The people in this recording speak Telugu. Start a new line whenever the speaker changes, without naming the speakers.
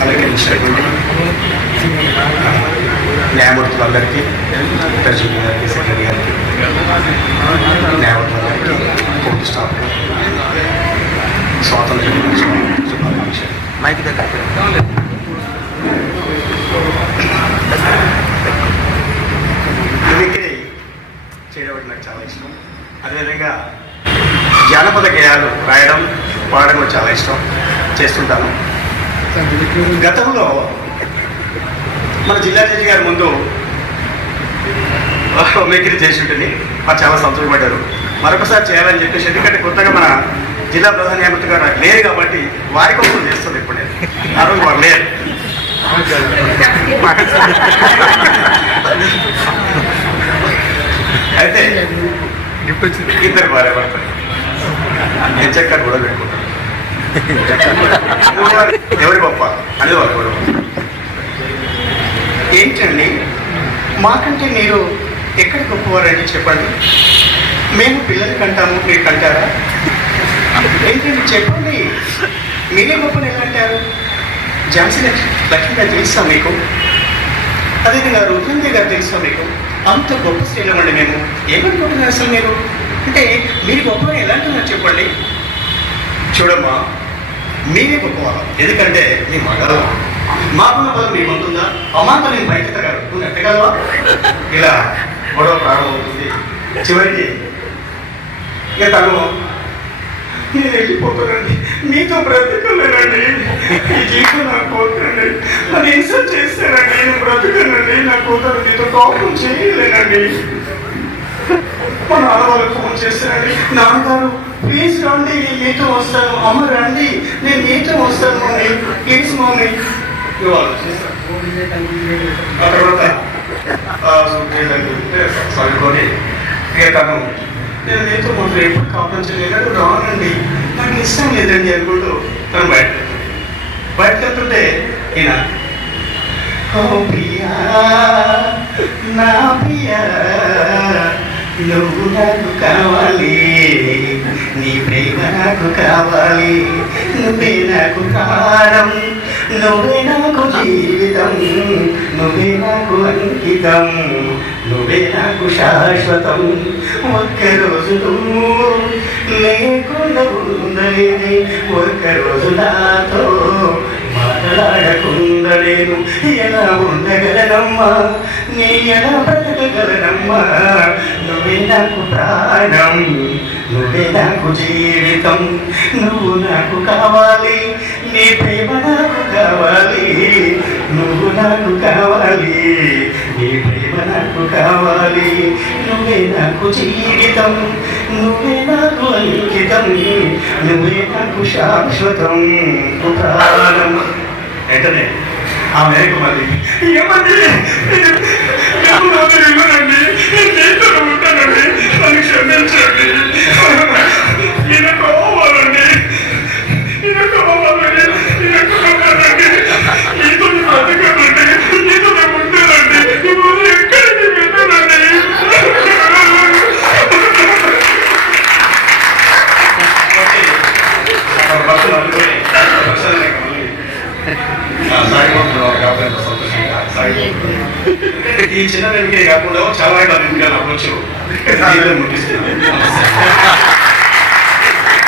అలంకరించినటువంటి న్యాయమూర్తులందరికీ ప్రెసిడెంట్ గారికి సెక్రటరీ గారికి న్యాయమూర్తులందరికీ కోర్టు స్టాఫ్ స్వాతంత్ర దినోత్సవ శుభాకాంక్షలు
మైక్ దగ్గర
చేయడం నాకు చాలా ఇష్టం. అదేవిధంగా జానపద గేయాలు రాయడం పాడడం చాలా ఇష్టం. చేస్తుంటాను. గతంలో మన జిల్లా జడ్జి గారి ముందు మేకిరి చేసి ఉంటుంది. వారు చాలా సంతోషపడ్డారు మరొకసారి చేయాలని చెప్పేసి ఎందుకంటే కొత్తగా మన జిల్లా ప్రధాన న్యాయమూర్తి గారు నాకు లేరు కాబట్టి వారి కోసం చేస్తుంది ఇప్పుడు. నేను ఆ రోజు వారు లేరు. అయితే
గిఫ్ట్ వచ్చింది.
ఇద్దరు భార్య భర్తలు. ఎంచక్క గొడవ పెట్టుకుంటారు ఎవరి గొప్ప అనేది వాళ్ళ గొడవ ఏంటండి? మాకంటే మీరు ఎక్కడ గొప్పవారండి చెప్పండి. మేము పిల్లలు కంటాము మీరు కంటారా? ఏంటండి చెప్పండి? మీరే గొప్పని ఎలా అంటారు ఝాన్సీ లక్ష్మి లక్ష్మి గారు తెలుసా మీకు? అదేవిధంగా రుద్రంజయ్ గారు తెలుసా మీకు? అంత గొప్ప శ్రీలం అండి మేము ఏమనుకుంటున్నారు అసలు మీరు? అంటే మీరు గొప్పవారు ఎలా అంటున్నారు చెప్పండి? చూడమ్మా మీరే గొప్పవారు. ఎందుకంటే మీ మగలు మాకున్న బలం మీకు ఉంటుందా అమ్మాతో నేను బయట ఎత్తగలరు నువ్వు ఎత్తగలవా ఇలా గొడవ ప్రారంభమవుతుంది చివరికి ఇక తను నేను వెళ్ళిపోతానండి మీతో బ్రతకలేనండి. ఈ జీవితం నాకు పోతానండి నన్ను ఇన్సల్ట్ చేస్తే కూతురు మీతో కోపం చేయలేనండి. మా నాన్న వాళ్ళకి ఫోన్ చేస్తానండి నాన్నగారు ప్లీజ్ రండి నేను మీతో వస్తాను. అమ్మ రండి నేను మీతో వస్తాను మమ్మీ. Please mummy. ఆ తర్వాత చదువుకొని ఇక తను నేను మీతో మొదలు ఎప్పుడు కాపురం రానండి. నాకు ఇష్టం లేదండి అనుకుంటూ తను బయట బయటకు వెళ్తుంటే ఈయన నా ప్రియ నువ్వు నాకు కావాలి. నీ ప్రేమ నాకు కావాలి. నువ్వే నాకు ప్రాణం నువ్వే నాకు జీవితం. నువ్వే నాకు అంకితం. నువ్వే నాకు శాశ్వతం. ఒక్కరోజు నువ్వు లేకుండా ఉండలేని ఒక్కరోజు నాతో మాట్లాడకుండా ఎలా ఉండగలనమ్మా? నీ ఎలా బ్రతకగలనమ్మా? నువ్వే నాకు ప్రాణం నువ్వే నాకు జీవితం. నువ్వు నాకు కావాలి నీ ప్రేమ నాకు కావాలి. నువ్వు నాకు కావాలి నీ ప్రేమ నాకు కావాలి. నువ్వే నాకు జీవితం నువ్వే నాకు అంకితం. నువ్వే నాకు శాశ్వతం. ప్రాణం. వెంటనే ఆ మేరకు మళ్ళీ ఏమండి? నేను నాతో వెళ్ళనండి నేను నీతో ఉంటానండి. నన్ను క్షమించండి. ఈయన కావాలండి ఈయన కావాలండి ఈయన కావాలండి నీతో నేను బతకనండి. నీతో నేను ఉంటానండి నువ్వు ఎక్కడికి వెళ్ళనండి. బస్సులు అనుకుని ఈ చిన్న వెనుకే కాకుండా చాలా వెనుక నవ్వచ్చు ముట్టిస్తుంది